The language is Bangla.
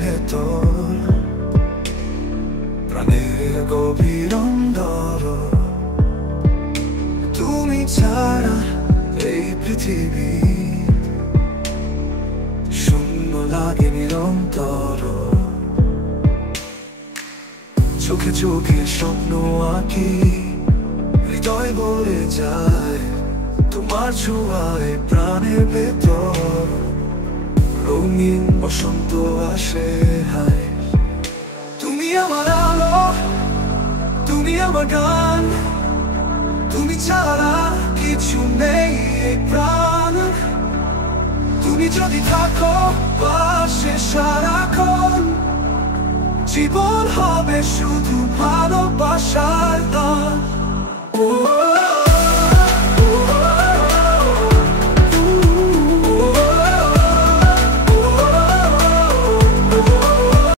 ভেতর, প্রাণের গভীর অন্দর। তুমি ছাড়া এই পৃথিবী শূন্য লাগে নিরন্তর। চোখে চোখে স্বপ্ন আঁকি, হৃদয় বলে যায় তোমার ছোঁয়ায় প্রাণের ভেতর। রঙিন বসন্ত আসে হায়, তুমি আমার আলো, তুমি আমার গান। তুমি ছাড়া কিছু নেই এই প্রাণ। তুমি যদি থাকো পাশে সারাক্ষণ, জীবন হবে শুধু ভালোবাসার গান।